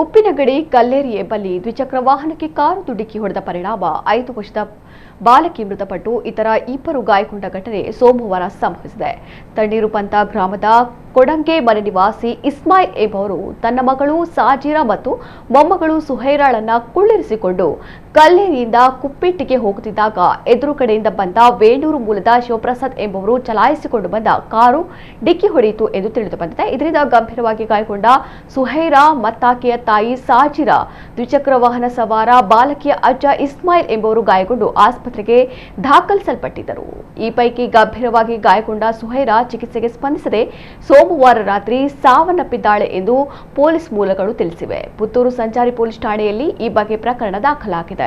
ಉಪ್ಪಿನಗಡಿ ಕಲ್ಲೇರಿ ಎಂಬಲ್ಲಿ ದ್ವಿಚಕ್ರ ವಾಹನಕ್ಕೆ ಕಾರು ಡಿಕ್ಕಿ ಹೊಡೆದ ಪರಿಣಾಮ 5 ವರ್ಷದ ಬಾಲಕಿ ಮೃತಪಟ್ಟು ಇತರ 2 ಗಾಯಗೊಂಡ ಘಟನೆ ಸೋಮವಾರ ಸಂಭವಿಸಿದೆ. ತಣ್ಣೀರುಪಂತ ಗ್ರಾಮದ ಕೊಡಂಗೆ ಮನೆ ನಿವಾಸಿ ಇಸ್ಮಾಯಿಲ್ ಎಂಬುವರು ತನ್ನ ಮಗಳು ಸಾಜಿರಾ ಮತ್ತು ಮೊಮ್ಮಗಳು ಸುಹೈರಾಳನ್ನ ಕುಳ್ಳಿರಿಸಿಕೊಂಡು ಕಲ್ಲೇರಿಯಿಂದ ಕುಪ್ಪೆಟ್ಟಿಗೆ ಹೋಗುತ್ತಿದ್ದಾಗ ಎದುರುಗಡೆಯಿಂದ ಬಂದ ವೇಣೂರು ಮೂಲದ ಶಿವಪ್ರಸಾದ್ ಎಂಬುವರು ಚಲಾಯಿಸಿಕೊಂಡು ಬಂದ ಕಾರು ಡಿಕ್ಕಿ ಹೊಡೆಯಿತು ಎಂದು ತಿಳಿದು ಬಂದಿದೆ. ಇದರಿಂದ ಗಂಭೀರವಾಗಿ ಗಾಯಗೊಂಡ ಸುಹೈರಾ ಮತ್ತಾಕೆಯ ತಾಯಿ ಸಾಜಿರಾ, ದ್ವಿಚಕ್ರ ವಾಹನ ಸವಾರ ಬಾಲಕಿಯ ಅಜ್ಜ ಇಸ್ಮಾಯಿಲ್ ಎಂಬುವರು ಗಾಯಗೊಂಡು ಆಸ್ಪತ್ರೆಗೆ ದಾಖಲಿಸಲ್ಪಟ್ಟಿದ್ದರು. ಈ ಪೈಕಿ ಗಂಭೀರವಾಗಿ ಗಾಯಗೊಂಡ ಸುಹೈರಾ ಚಿಕಿತ್ಸೆಗೆ ಸ್ಪಂದಿಸದೆ ಸೋಮವಾರ ರಾತ್ರಿ ಸಾವನ್ನಪ್ಪಿದ್ದಾಳೆ ಎಂದು ಪೊಲೀಸ್ ಮೂಲಗಳು ತಿಳಿಸಿವೆ. ಪುತ್ತೂರು ಸಂಚಾರಿ ಪೊಲೀಸ್ ಠಾಣೆಯಲ್ಲಿ ಈ ಬಗ್ಗೆ ಪ್ರಕರಣ ದಾಖಲಾಗಿದೆ.